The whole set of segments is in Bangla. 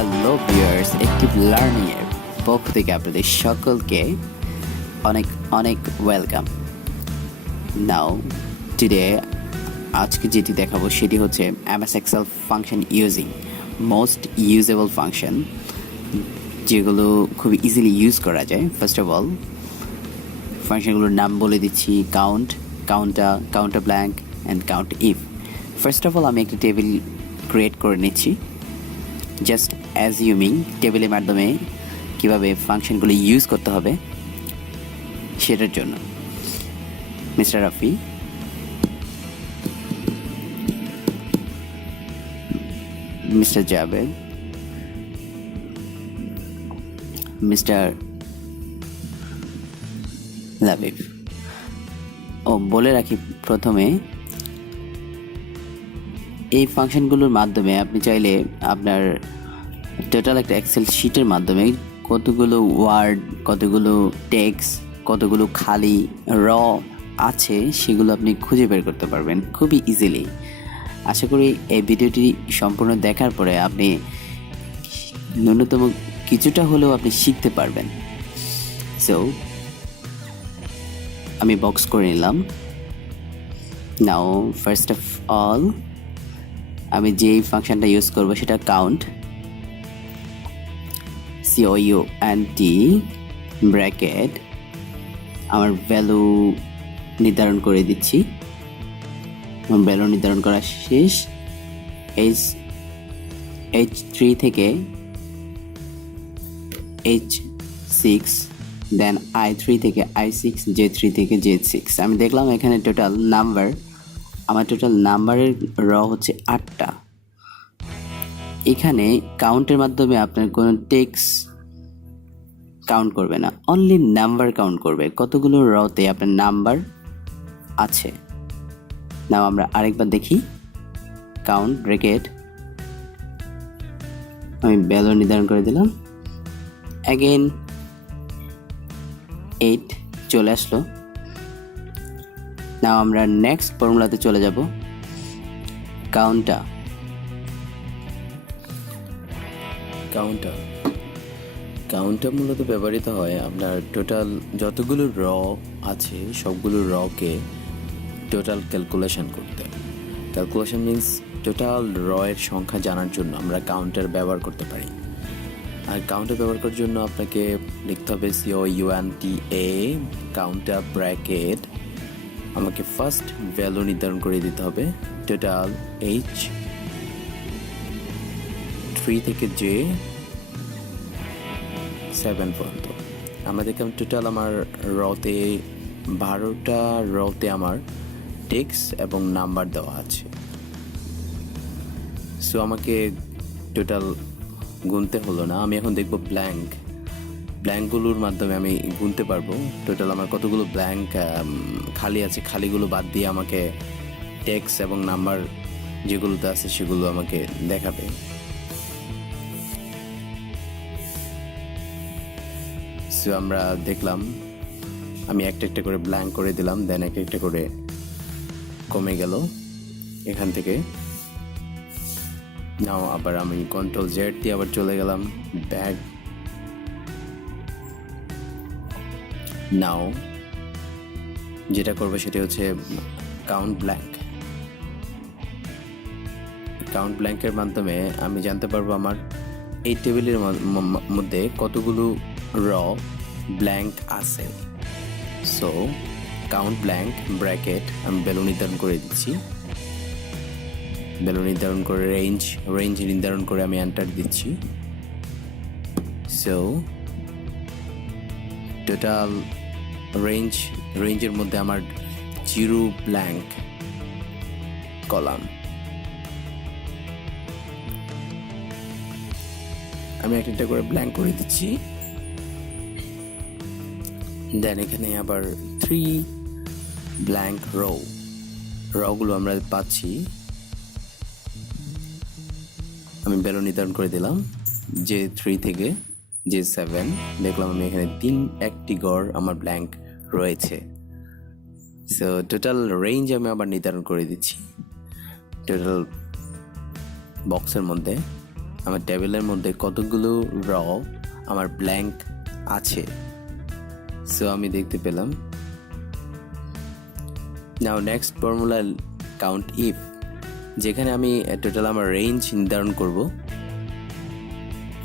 হ্যালো ভিউয়ার্স, অ্যাক্টিভ লার্নিং এর পক্ষ থেকে আপনাদের সকলকে অনেক অনেক ওয়েলকাম। নাও টুডে আজকে যেটি দেখাবো সেটি হচ্ছে MS Excel function using most usable function, যেগুলো খুব ইজিলি ইউজ করা যায়। ফার্স্ট অফ অল ফাংশনগুলোর নাম বলে দিচ্ছি: count, counta, counter blank and count if. First of all আমি একটা টেবিল ক্রিয়েট করে নিচ্ছি, জাস্ট অ্যাজিউমিং টেবিলের মাধ্যমে কীভাবে ফাংশনগুলো ইউজ করতে হবে সেটার জন্য। Mister Rafi, mister Javed, mister Labib. বলে রাখি প্রথমে, এই ফাংশনগুলোর মাধ্যমে আপনি চাইলে আপনার টোটাল একটা এক্সেল শিটের মাধ্যমে কতগুলো ওয়ার্ড, কতগুলো টেক্সট, কতগুলো খালি র আছে সেগুলো আপনি খুঁজে বের করতে পারবেন খুবই ইজিলি। আশা করি এই ভিডিওটি সম্পূর্ণ দেখার পরে আপনি ন্যূনতম কিছুটা হলেও আপনি শিখতে পারবেন। সো আমি বক্স করে নিলাম। নাও ফার্স্ট অফ অল আমি যেই ফাংশনটা ইউজ করবো সেটা কাউন্ট, COUNT ব্র্যাকেট, আমার ভ্যালু নির্ধারণ করে দিচ্ছি। আমার ভ্যালু নির্ধারণ করা শেষ। H3 থেকে H6, দেন I3 থেকে I6, J3 থেকে J6। আমি দেখলাম এখানে টোটাল নাম্বার, আমার টোটাল নাম্বারের র হচ্ছে 8টা। এখানে কাউন্টের মাধ্যমে আপনার কোনো টেক্সট কাউন্ট করবে না, অনলি নাম্বার কাউন্ট করবে, কতগুলো রতে আপনার নাম্বার আছে। নাও আমরা আরেকবার দেখি। কাউন্ট ব্র্যাকেট, আমি ভ্যালু নির্ধারণ করে দিলাম। অ্যাগেন 8 চলে আসলো। নাও আমরা নেক্সট ফর্মুলাতে চলে যাব। কাউন্টা, কাউন্টার মূলত ব্যবহৃত হয় আপনার টোটাল যতগুলো র আছে সবগুলো রকে টোটাল ক্যালকুলেশন করতে। ক্যালকুলেশন মিন্স টোটাল র এর সংখ্যা জানার জন্য আমরা কাউন্টার ব্যবহার করতে পারি। আর কাউন্টার ব্যবহার করার জন্য আপনাকে লিখতে হবে COUNTA কাউন্টার ব্র্যাকেট। আমাকে ফার্স্ট ভ্যালু নির্ধারণ করে দিতে হবে টোটাল H3 থেকে J7 পর্যন্ত। আমরা দেখলাম টোটাল আমার রতে 12টা রতে আমার টেক্সট এবং নাম্বার দেওয়া আছে। সো আমাকে টোটাল গুনতে হলো না, আমি এখন দেখব ব্ল্যাঙ্কগুলোর মাধ্যমে আমি গুনতে পারবো টোটাল আমার কতগুলো ব্ল্যাঙ্ক খালি আছে। খালিগুলো বাদ দিয়ে আমাকে টেক্সট এবং নাম্বার যেগুলোতে আছে সেগুলো আমাকে দেখাবে। সো আমরা দেখলাম, আমি একটা একটা করে ব্ল্যাঙ্ক করে দিলাম, দেন একটা একটা করে কমে গেল এখান থেকে। নাও আবার আমি Ctrl Z দিয়ে আবার চলে গেলাম ব্যাক। নাও যেটা করবো সেটা হচ্ছে কাউন্ট ব্ল্যাঙ্কের মাধ্যমে আমি জানতে পারবো আমার এই টেবিলের মধ্যে কতগুলো র ব্ল্যাঙ্ক আছে। সো কাউন্ট ব্ল্যাঙ্ক ব্র্যাকেট আমি ভ্যালু নির্ধারণ করে দিচ্ছি। ভ্যালু নির্ধারণ করে রেঞ্জ নির্ধারণ করে আমি এন্টার দিচ্ছি। সো টোটাল রেঞ্জের মধ্যে আমার 0 ব্ল্যাঙ্ক কলাম। আমি একটা করে ব্ল্যাঙ্ক করে দিচ্ছি। দেন এখানে আবার 3 ব্ল্যাঙ্ক রগুলো আমরা পাচ্ছি। আমি ভ্যালু নির্ধারণ করে দিলাম J3 থেকে J7। দেখলাম আমি এখানে 3টি ঘর আমার ব্ল্যাঙ্ক রয়েছে। সো টোটাল রেঞ্জ আমি আবার নির্ধারণ করে দিচ্ছি টোটাল বক্সের মধ্যে। আমার টেবিলের মধ্যে কতগুলো র আমার ব্ল্যাঙ্ক আছে। সো আমি দেখতে পেলাম। নাও নেক্সট ফর্মুলা কাউন্ট ইফ, যেখানে আমি টোটাল আমার রেঞ্জ নির্ধারণ করব।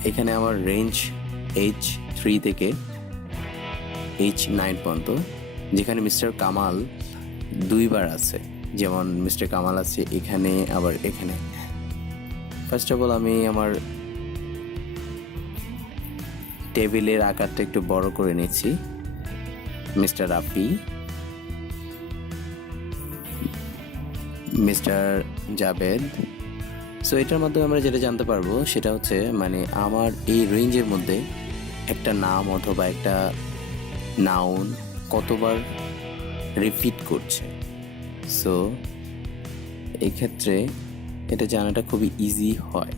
এখানে আমার রেঞ্জ H3 থেকে H9 পর্যন্ত, যেখানে মিস্টার কামাল দুইবার আছে, যেমন মিস্টার কামাল আছে এখানে আবার এখানে। ফার্স্ট অফ অল আমি আমার টেবিলের আকারটা একটু বড় করে নিচ্ছি। Mister Rafi, Mister Jabed. So এটার মাধ্যমে আমরা যেটা জানতে পারবো সেটা হচ্ছে মানে আমার এই রেঞ্জের মধ্যে একটা নাম অথবা একটা নাউন কতবার রিপিট করছে। সো এক্ষেত্রে এটা জানাটা খুবই ইজি হয়।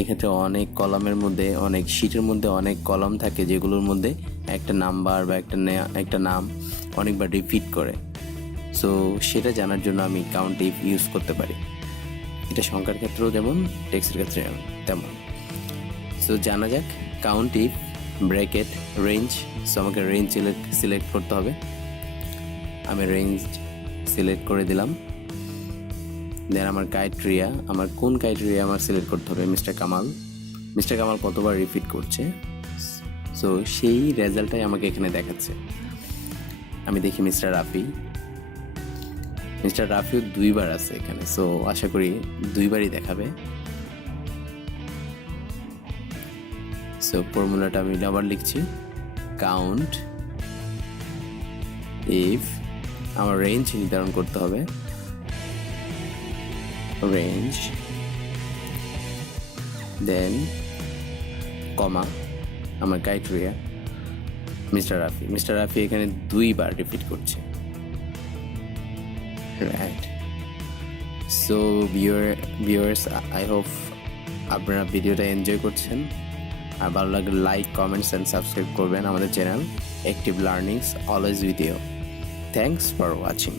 এক্ষেত্রে অনেক কলামের মধ্যে, অনেক শিটের মধ্যে অনেক কলাম থাকে যেগুলোর মধ্যে একটা নাম্বার বা একটা নাম অনেকবার রিপিট করে। সো সেটা জানার জন্য আমি কাউন্ট ইফ ইউজ করতে পারি। এটা সংখ্যার ক্ষেত্রেও যেমন, টেক্সটের ক্ষেত্রে তেমন। সো জানা যাক count if bracket range. So আমাকে রেঞ্জ সিলেক্ট করতে হবে। আমি রেঞ্জ সিলেক্ট করে দিলাম। দেন আমার ক্রাইটেরিয়া, আমার কোন ক্রাইটেরিয়া আমার সিলেক্ট করতে হবে, মিস্টার কামাল। মিস্টার কামাল কতবার রিপিট করছে, সো সেই রেজাল্টটাই আমাকে এখানে দেখাচ্ছে। আমি দেখি মিস্টার রাফি, মিস্টার রাফিও দুইবার আছে এখানে। সো আশা করি দুইবারই দেখাবে। সো ফর্মুলাটা আমি আবার লিখছি, কাউন্ট ইফ। আমার রেঞ্জ নির্ধারণ করতে হবে, রেঞ্জ, দেন কমা আমার criteria mister Rafi. Mister Rafi এখানে দুইবার রিপিট করছে, right. So viewers, I hope আপনারা ভিডিওটা এনজয় করছেন। আর ভালো লাগলে লাইক, কমেন্টস অ্যান্ড সাবস্ক্রাইব করবেন আমাদের channel active learnings always with you. Thanks for watching.